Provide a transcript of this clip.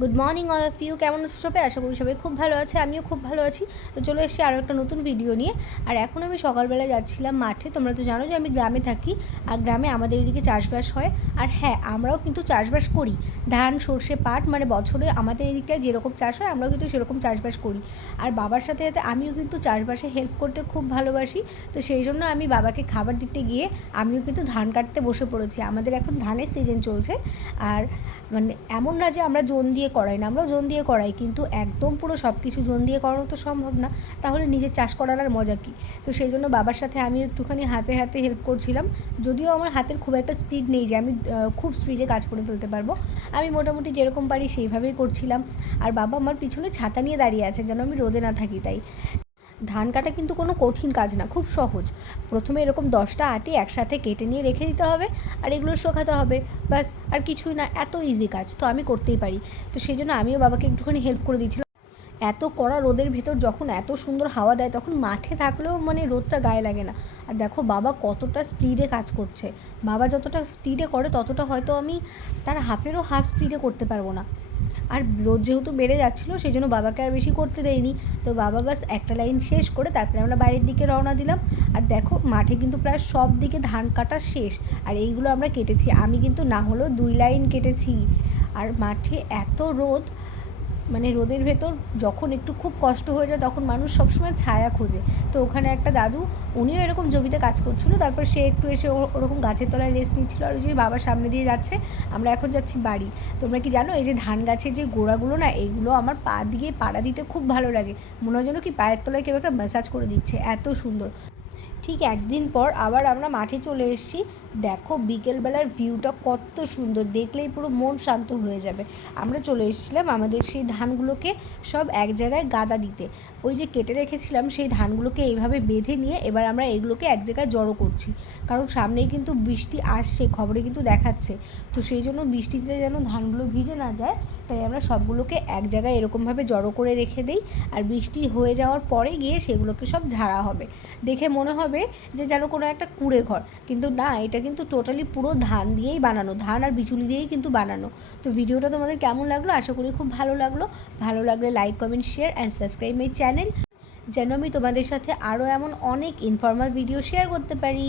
Good morning all of you. কেমন আছো সবাই? আশা করি সবাই খুব ভালো আছে, আমিও খুব ভালো আছি। তো চলে এসেছি আরও একটা নতুন ভিডিও নিয়ে। আর এখন আমি সকালবেলা যাচ্ছিলাম মাঠে। তোমরা তো জানো যে আমি গ্রামে থাকি, আর গ্রামে আমাদের এদিকে চাষবাস হয়। আর হ্যাঁ, আমরাও কিন্তু চাষবাস করি, ধান, সর্ষে, পাট, মানে বছরে আমাদের এদিকটায় যেরকম চাষ হয় আমরাও কিন্তু সেরকম চাষবাস করি। আর বাবার সাথে সাথে আমিও কিন্তু চাষবাসে হেল্প করতে খুব ভালোবাসি। তো সেই জন্য আমি বাবাকে খাবার দিতে গিয়ে আমিও কিন্তু ধান কাটতে বসে পড়েছি। আমাদের এখন ধানের সিজন চলছে। আর মানে এমন না যে আমরা জোন দিয়ে করাই না, আমরাও জোন দিয়ে করাই, কিন্তু একদম পুরো সব কিছু জোন দিয়ে করানো তো সম্ভব না। তাহলে নিজের চাষ করার আর মজা কী? তো সেই জন্য বাবার সাথে আমিও একটুখানি হাতে হাতে হেল্প করছিলাম। যদিও আমার হাতের খুব একটা স্পিড নেই যে আমি খুব স্পিডে কাজ করে ফেলতে পারবো। আমি মোটামুটি যেরকম পারি সেইভাবেই করছিলাম। আর বাবা আমার পিছনে ছাতা নিয়ে দাঁড়িয়ে আছে যেন আমি রোদে না থাকি তাই। ধান কাটা কিন্তু কোনো কঠিন কাজ না, খুব সহজ। প্রথমে এরকম 10টা আটি একসাথে কেটে নিয়ে রেখে দিতে হবে, আর এগুলো শোকাতে হবে, ব্যাস। আর কিছুই না, এত ইজি কাজ তো আমি করতেই পারি। তো সেই জন্য আমিও বাবাকে একটুখানি হেল্প করে দিচ্ছিলাম। এত কড়া রোদের ভেতর যখন এত সুন্দর হাওয়া দেয় তখন মাঠে থাকলেও মানে রোদটা গায়ে লাগে না। আর দেখো বাবা কতটা স্পিডে কাজ করছে। বাবা যতটা স্পিডে করে ততটা হয়তো আমি তার হাফেরও হাফ স্পিডে করতে পারবো না। আর রোদ যেহেতু বেড়ে যাচ্ছিলো সেই জন্য বাবাকে আর বেশি করতে দেয়নি। তো বাবা বাস একটা লাইন শেষ করে তারপরে আমরা বাইরের দিকে রওনা দিলাম। আর দেখো মাঠে কিন্তু প্রায় সব দিকে ধান কাটা শেষ। আর এইগুলো আমরা কেটেছি, আমি কিন্তু না হলেও 2 লাইন কেটেছি। আর মাঠে এত রোদ, মানে রোদের ভেতর যখন একটু খুব কষ্ট হয়ে যায় তখন মানুষ সবসময় ছায়া খোঁজে। তো ওখানে একটা দাদু, উনিও এরকম জমিতে কাজ করছিলো, তারপর সে একটু এসে ওরকম গাছের তলায় রেস্ট নিচ্ছিলো। আর ওই যে বাবার সামনে দিয়ে যাচ্ছে, আমরা এখন যাচ্ছি বাড়ি। তোমরা কি জানো এই যে ধান গাছের যে গোড়াগুলো না, এইগুলো আমার পা দিয়ে পাড়া দিতে খুব ভালো লাগে। মনে হয় যেন কি পায়ের তলায় কেউ একটা ম্যাসাজ করে দিচ্ছে, এত সুন্দর। ঠিক একদিন পর আবার আমরা মাঠে চলে এসেছি। দেখো বিকেলবেলার ভিউটা কত সুন্দর, দেখলেই পুরো মন শান্ত হয়ে যাবে। আমরা চলে এসেছিলাম আমাদের সেই ধানগুলোকে সব এক জায়গায় গাদা দিতে। ওই যে কেটে রেখেছিলাম সেই ধানগুলোকে এইভাবে বেঁধে নিয়ে এবার আমরা এগুলোকে এক জায়গায় জড়ো করছি। কারণ সামনেই কিন্তু বৃষ্টি আসছে, খবরে কিন্তু দেখাচ্ছে। তো সেই জন্য বৃষ্টিতে যেন ধানগুলো ভিজে না যায়, তাই আমরা সবগুলোকে এক জায়গায় এরকমভাবে জড়ো করে রেখে দিই। আর বৃষ্টি হয়ে যাওয়ার পরে গিয়ে সেগুলোকে সব ঝাড়া হবে। দেখে মনে হবে যে যেন কোনো একটা কুঁড়ে ঘর, কিন্তু না, এটা কিন্তু টোটালি পুরো ধান দিয়েই বানানো, ধান আর বিচুলি দিয়েই কিন্তু বানানো। তো ভিডিওটা তোমাদের কেমন লাগলো? আশা করি খুব ভালো লাগলো। ভালো লাগলে like, comment, share and subscribe my channel, যেন আমি তোমাদের সাথে আরও এমন অনেক ইনফর্মাল ভিডিও শেয়ার করতে পারি।